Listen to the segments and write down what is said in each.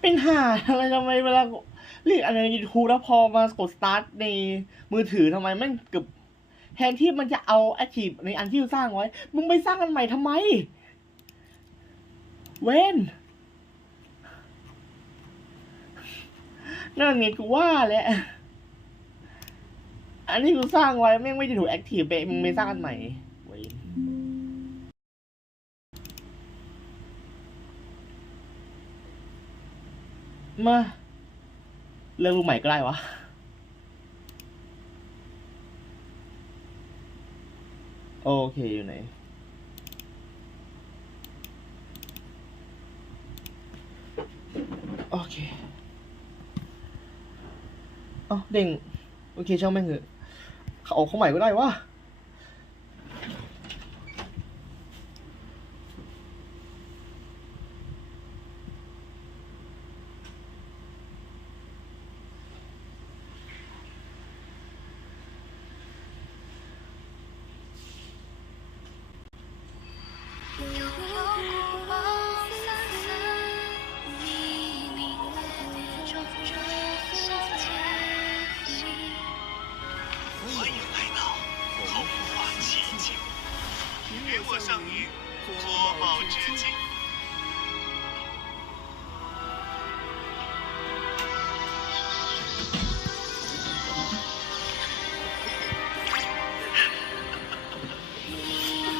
เป็นหาอะไรทำไมเวลาเรียกอะไรในยูทูบแล้วพอมากดสตาร์ทในมือถือทำไมแม่งเกือบแทนที่มันจะเอาแอคทีฟในอันที่สร้างไว้ มึงไปสร้างอันใหม่ทำไม เว้นนั่นไงกูว่าแหละ อันนี้กูสร้างไว้แม่งไม่ได้ถูกแอคทีฟไปมึงไปสร้างอันใหม่ มาเลือกรูปใหม่ก็ได้วะโอเคอยู่ไหนโอเคอ๋อเด้งโอเคช่างแม่งเถอะเขาเอาเข้าใหม่ก็ได้วะ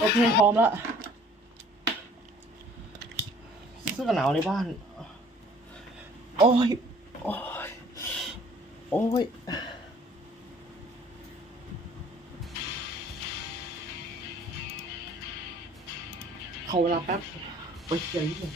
โอเคพร้อมละเสื้อกันหนาวในบ้าน โอ้ย โอ้ย โอ้ยเขาเวลาแป๊บไปเสียงนิดหนึง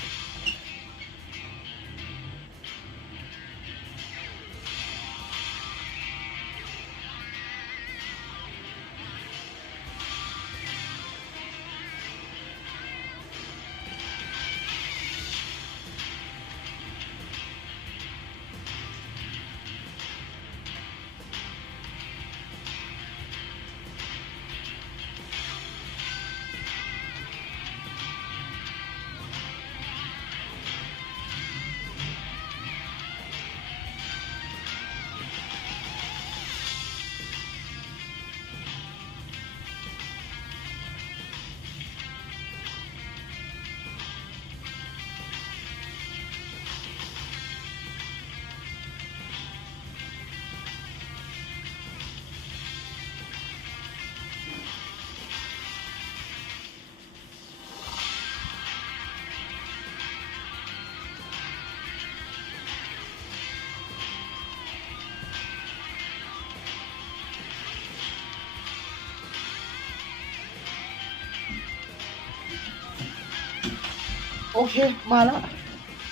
โอเคมาแล้ว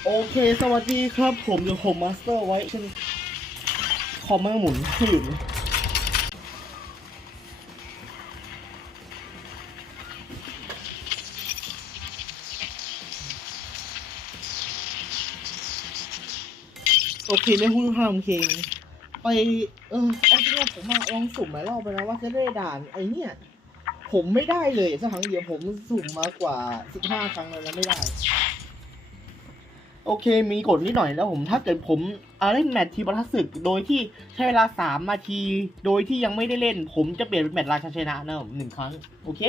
โอเค สวัสดีครับผมอยู่ผมมาสเตอร์ไว้เช่นคอมเมันหมุนขึ้นโอเคไม่พูดห้ามเพลงไป เออเอาจริงๆผมมาลองสุ่มหลายรอบไปแล้วว่าจะได้ด่านไอ้เนี่ย ผมไม่ได้เลยสักครั้งเดียวผมสุ่มมากกว่าสิบห้าครั้งเลยแล้วไม่ได้ โอเคมีกฎนิดหน่อยแล้วผมถ้าเกิดผมเล่นแมตช์ทีมบัทัสึก โดยที่ใช้เวลาสามนาที โดยที่ยังไม่ได้เล่น ผมจะเปลี่ยนเป็นแมตช์ราชาชนะนะหนึ่งครั้ง โอเค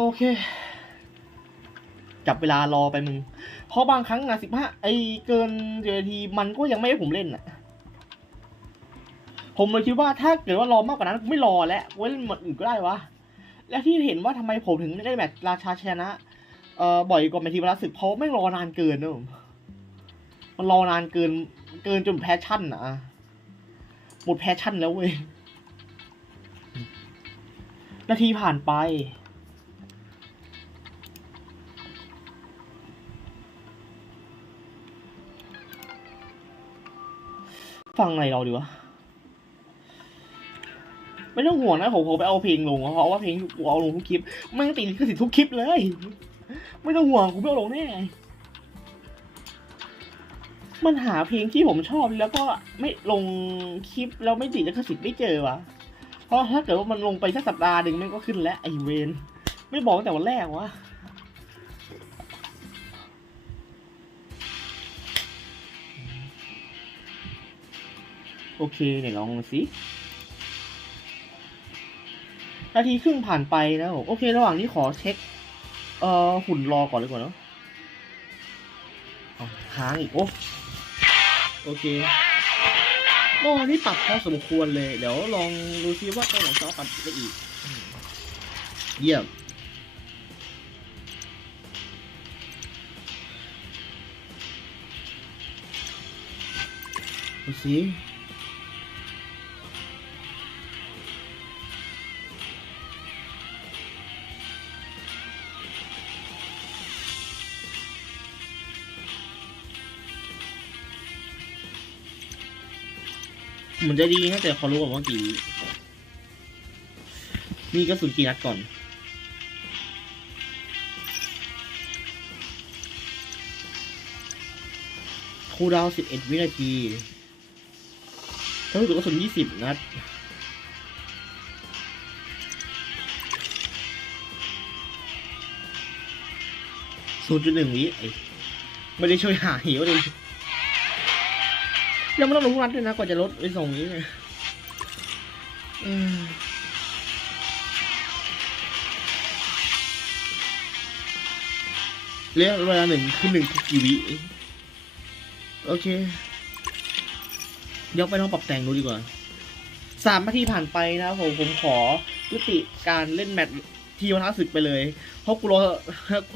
โอเค จับเวลารอไปมึง เพราะบางครั้งอะสิบห้าไอเกินเดือนทีมันก็ยังไม่ให้ผมเล่นอะผมเลยคิดว่าถ้าเกิดว่ารอมากกว่านั้นผมไม่รอแล้วไว้นหมดอื่นก็ได้วะ และที่เห็นว่าทำไมผมถึงไม่ได้แมตช์ราชาชนะเอ่อบ่อยกว่าแมตช์ทีมราศึกเพราะไม่รอนานเกินนะผมมันรอนานเกินเกินจนแพชชั่นอะหมดแพชชั่นแล้วเว้ยนาทีผ่านไป ฟังอะไรเราดีวะ ไม่ต้องห่วงนะผมผมไปเอาเพลงลงเพราะว่าเพลงกูเอาลงทุกคลิปไม่งติดลิขสิทธิ์ทุกคลิปเลย ไม่ต้องห่วงกูไม่เอาลงแน่มันหาเพลงที่ผมชอบแล้วก็ไม่ลงคลิปแล้วไม่ติดลิขสิทธิ์ไม่เจอวะเพราะถ้าเกิดว่ามันลงไปสักสัปดาห์หนึ่งมันก็ขึ้นแล้วไอเวนไม่บอกตั้งแต่วันแรกวะ โอเคไหนลองสินาทีครึ่งผ่านไปแล้วโอเค ระหว่างนี้ขอเช็ค เอ่อหุ่นรอก่อนเลยก่อนเนาะอ้าวค้างอีก โอ้โอเคเมื่อวานนี้ปรับพอสมควรเลย เดี๋ยวลองดูซิว่าตรงไหนซอปรับได้อีก เยี่ยมดูสิ เหมือนจะดีนะแต่ขอรู้ก่อนว่ากี่วิมีกระสุนกี่นัดก่อน คูดาวน์11วินาทีถ้ารู้สึกกระสุน20นัด0.1วิไอ้ไม่ได้ช่วยหาหิวเลย ยังไม่ต้องลงนัดด้วยนะกว่าจะลดไปส่งนี้เลยเรียกเวลาหนึ่งคือหนึ่งคือกี่วิโอเค เดี๋ยวไปลองปรับแต่งดูดีกว่าสามนาทีผ่านไปนะผมผมขอยุติการเล่นแมตช์ทีวันท้าศึกไปเลยเพราะกูรู้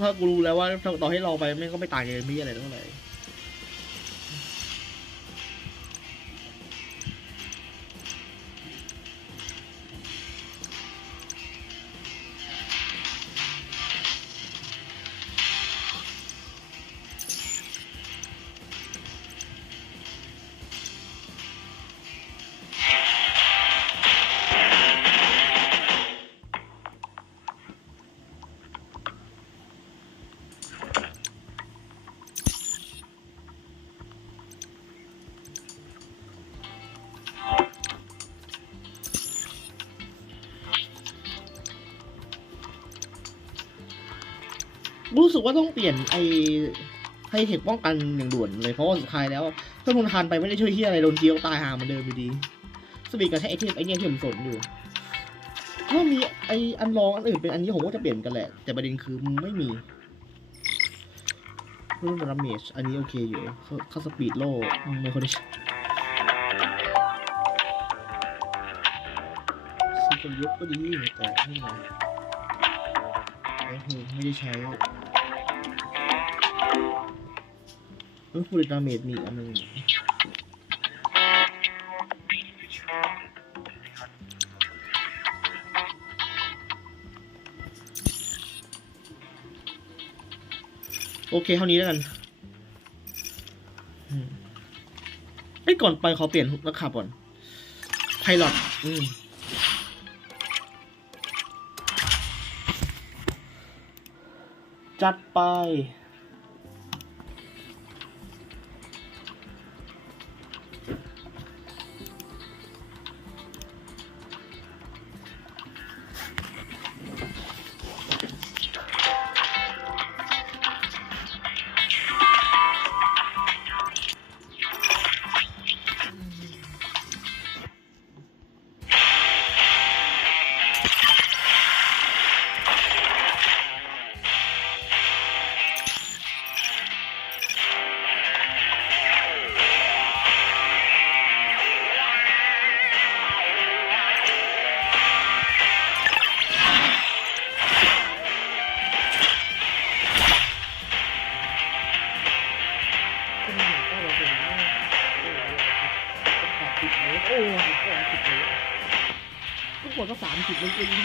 ถ้ากูรู้แล้วว่าต่อให้เราไปแม่ก็ไม่ต่างกันมีอะไรเท่าไหร่ รู้สึกว่าต้องเปลี่ยนไอให้เทคป้องกันอย่างด่วนเลยเพราะว่าสุดท้ายแล้วถ้าคุณทานไปไม่ได้ช่วยเฮียอะไรโดนเจียวตายหามือนเดิมอยู่ดีสปีดกับใช้ไอเทมไอเนี่ยที่ผมสนอยู่ถ้ามีไออันรองอันอื่นเป็นอันนี้ผมก็จะเปลี่ยนกันแหละ แต่ประเด็นคือไม่มีเรื่องดาเมจอันนี้โอเคอยู่เขาเขาสปีดโล่ไม่ค่อยได้ใช้ซีกันยุบก็ดีแต่ไม่ไหวโอ้โหไม่ได้ใช้ เออฟูลดาเมจมีดอันนึงโอเค เท่านี้แล้วกันอืมไอ้ก่อนไปขอเปลี่ยนนักขับก่อน ไพลอตอืมจัดไป we, we,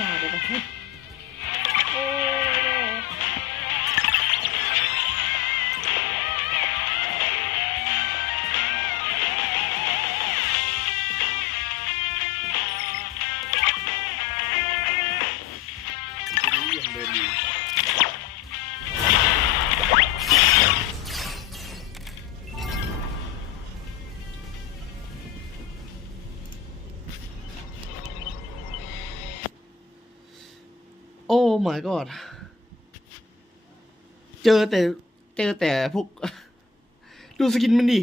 my god เจอแต่ เจอแต่พวก ดูสกินมันดิ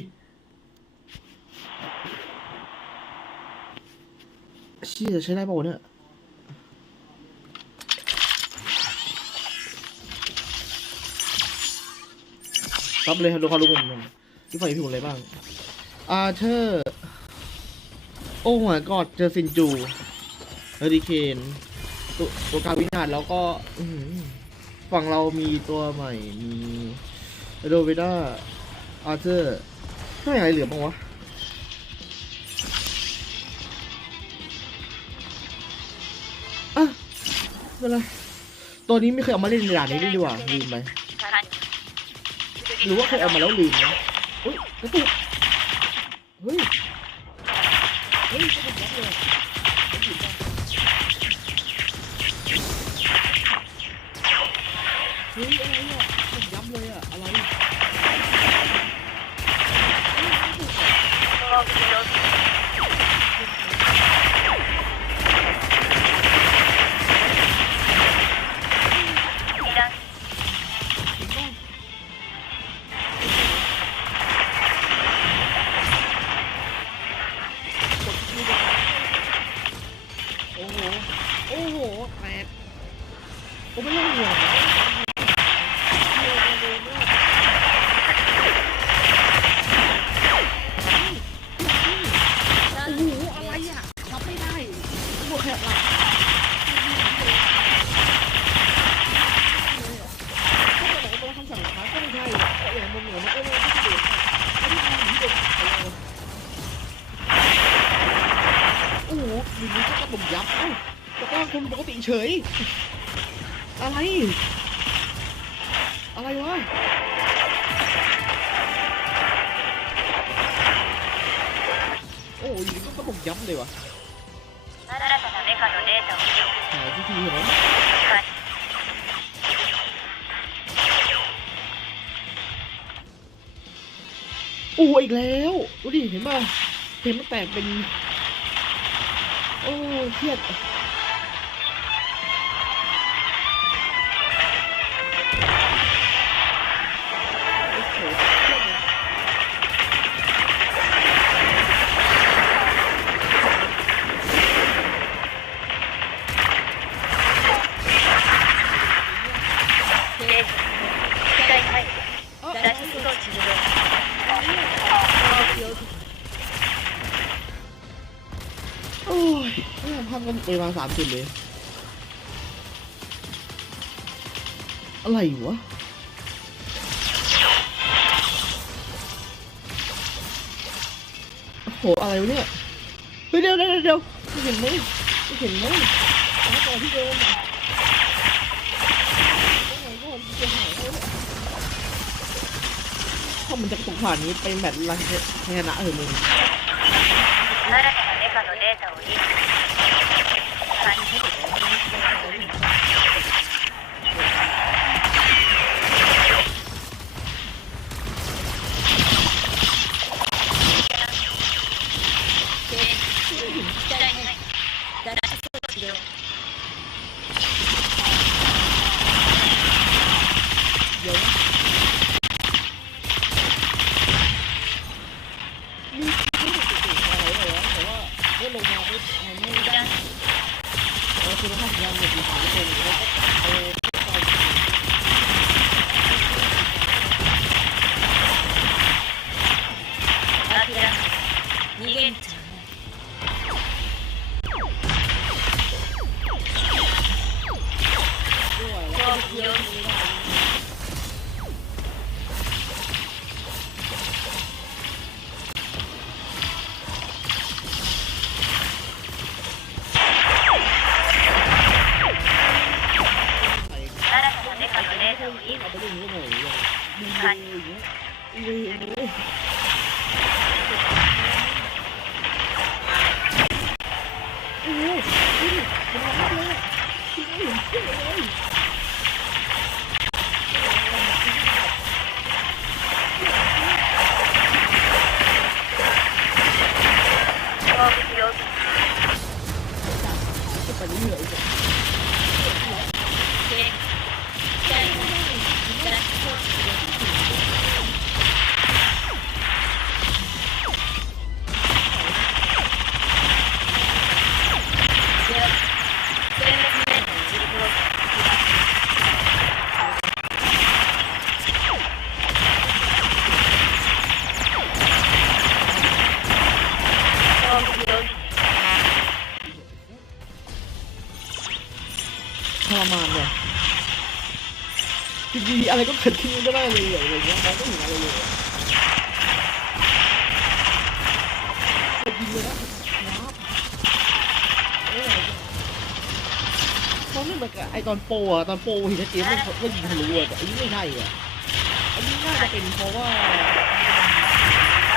เชี่ยใช้ได้ป่าวเนี่ยรับเลยครับดูความรู้ผมหน่อยที่ฝั่งนี้พี่ผมอะไรบ้าง อาเธอร์ โอ้ my god เจอซินจูเฮอริเคน ตัวตัวกางวินาศแล้วก็อื้อหือฝั่งเรามีตัวใหม่ มีโดเวด้าอาร์เธอร์ไม่มีอะไรเหลือบ้างวะ อะไม่เป็นไรตัวนี้ไม่เคยเอามาเล่นในด่านนี้ด้วยดีกว่าลืมไปหรือว่าเคยเอามาแล้วลืมนะเฮ้ยกระตุก เห็นป่ะเห็นมันแตกเป็น โอ้เครียด ไปมาสามจุดเลย อะไรวะโอ้โหอะไรวะเนี่ยเฮ้ยเดี๋ยวเดี๋ยวเดี๋ยวไม่เห็นไหมไม่เห็นไหมตอนที่เดินอะโอ้ยก่อนจะหายถ้ามันจะตกผ่านนี้ไปแมตช์ละชนะเออมึง 新たなメカ Thank é you. อตอนโปรอะตอนโปรเห็นชัดเจนว่าว่ายิงทะลุอะแต่อันนี้ไม่ใช่อะอันนี้น่าจะเป็นเพราะว่า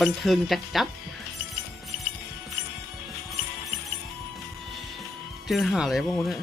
บันเทิงจัดจัดเจอหาอะไรบ้างเนี่ย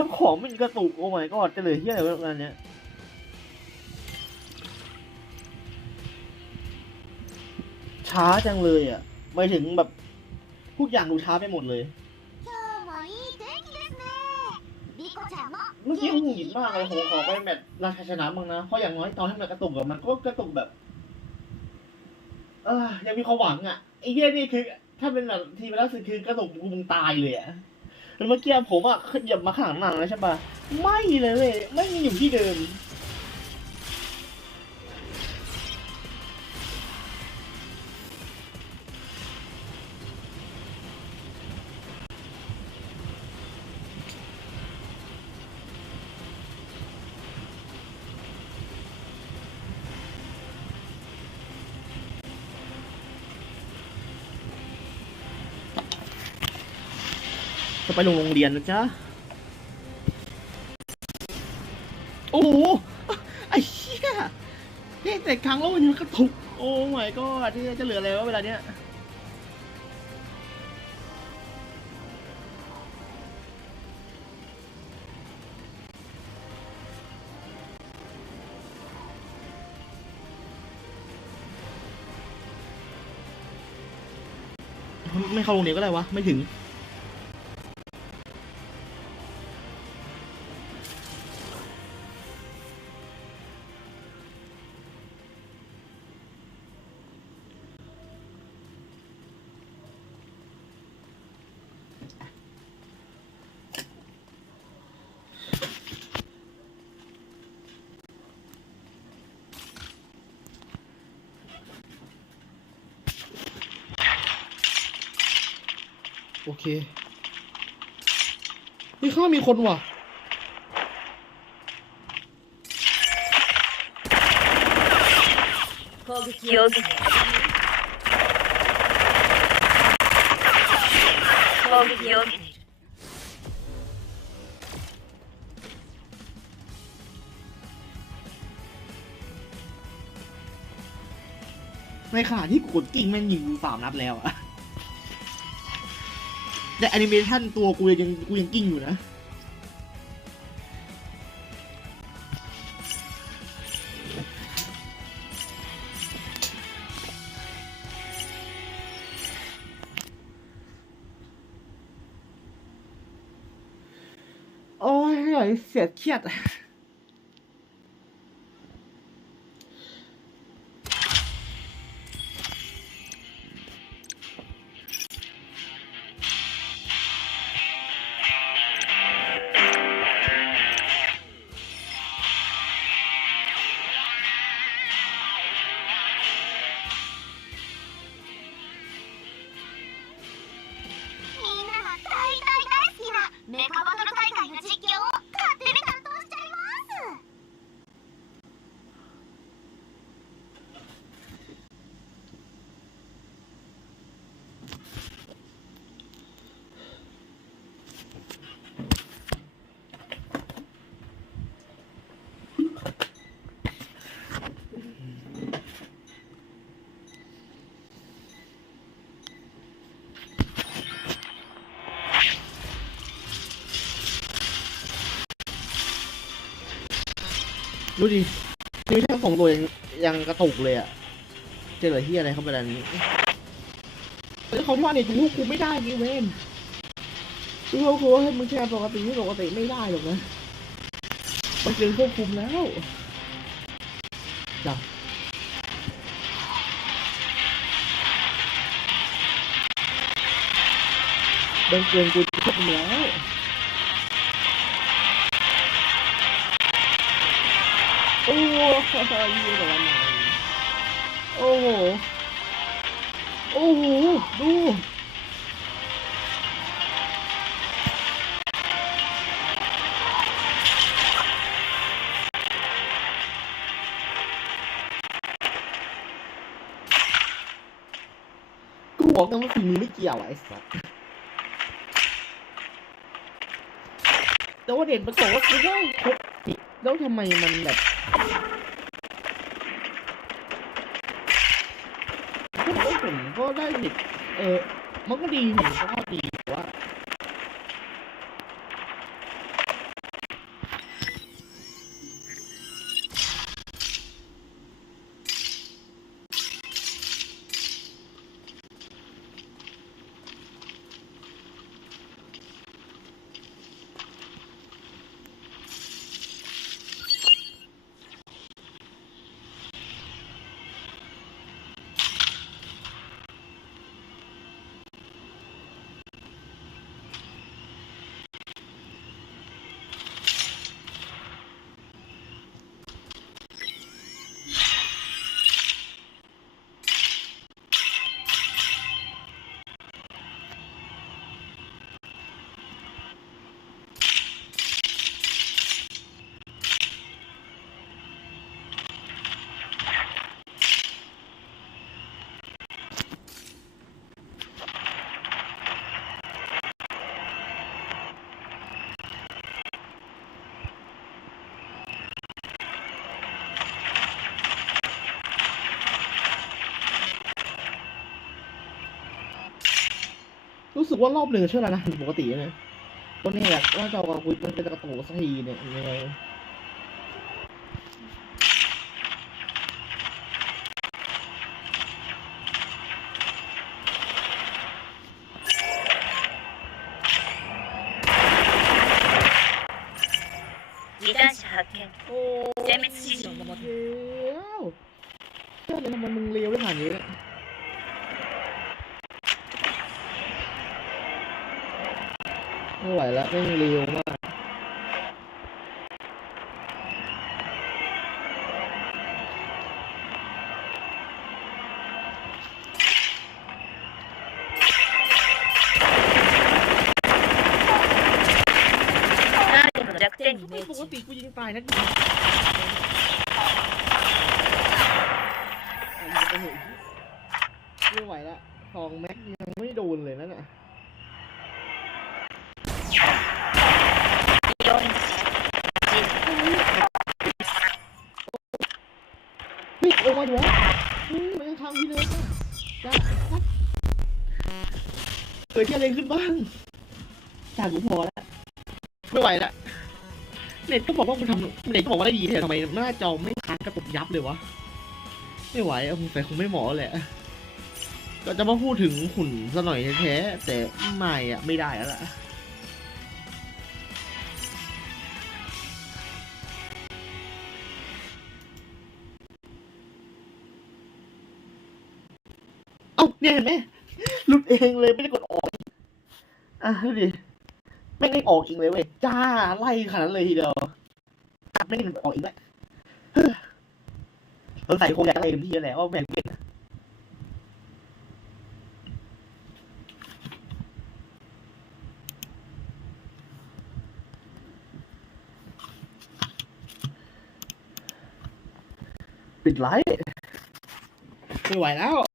ทั้งของมันกระตุกโอ้ไม่ก็จะเหลือเฮี้ยอะไรานเนี้ยช้าจังเลยอะไม่ถึงแบบทุกอย่างดูช้าไปหมดเลยเมื่อกี้หงุดหงิดมากเลยผมขอไปแมตช์ราชชนะบ้างนะเพราะอย่างน้อยตอนที่มันกระตุกแบบมันก็กระตุกแบบอยังมีความหวังอะไอ้เหี้นี่คือ ถ้าเป็นแบบทีมแล้วคือ กระตุกกูมึงตายเลยอะ แล้วเมื่อกี้ผมอะขยับมาข้างหลังหนังแล้วใช่ปะไม่เลยเว้ยไม่มีอยู่ที่เดิม จะไปโรงเรียนนะจ๊ะ โอ้โหไอ้เหี้ยเล่แต่ครั้งแล้วมันยังกระตุก โอ้ my god ที่จะเหลืออะไรวะเวลาเนี้ยไม่เข้าโรงเรียนก็ได้วะ ไม่ถึง โอเคนี่ข้างมีคนว่ะโยกโยกในขณะที่กดกิ่งแม่งยิงกูสามนัดแล้วอะ แต่แอนิเมชันตัวกูยังกูยังกิ้งอยู่นะโอ้ยเหนื่อยเสียดเครียด ดูดินี่แค่สองตัวยังยังกระตุกเลยอะเจอที่อะไรเข้าไปแล้วนี้แต่เขาว่าเนี่ยลูกกูไม่ได้นี่เว้นลูกกูให้มึงแชร์ปกติที่ปกติไม่ได้หรอกนะมันเกินควบคุมแล้วจับเดินเกินกูควบคุมแล้ว โอ้โหยี่กับวันไหนโอ้โห โอ้โห ดูกูบอกนะว่าฝีมือไม่เกี่ยวอะไอ้สัสแต่ว่าเด่นประสงค์ว่ากูได้ครบนี่ แล้วทำไมมันแบบผมก็ได้เห็นเออ มันก็ดีผมก็ดี สึกว่ารอบหนึ่งเชื่อแล้วนะปกตินะวันนี้อยากว่าจะเอาคุยมันจะกระตุกสักทีเนี่ยยังไง เร็วมากแจ็คเจไม่ปกติกูยิงตายนะ เกิดอะไรขึ้นบ้างจากูพอแล้วไม่ไหวแล้วเน็ตก็บอกว่ากูทำเน็ตก็บอกว่าได้ดีแต่ทำไมหน้าจอไม่ค้างกระตุกยับเลยวะไม่ไหวอะคงใส่คงไม่เหมาะแหละ ก็จะมาพูดถึงหุ่นซะหน่อยแท้แต่ไม่อะไม่ได้แล้วล่ะเอ้าเนี่ยเห็นไหมหลุดเองเลยไม่ได้กดออก อะดิไม่ได้ออกจริงเลยเว้ยจ้าไล่ขนาดนั้นเลยทีเดียวไม่ได้ออกอีกแล้วเฮ้ยสงสัยคงอยากอะไรเต็มที่แล้วแหละว่าแม่งเปลี่ยนปิดไลท์ไม่ไหวแล้ว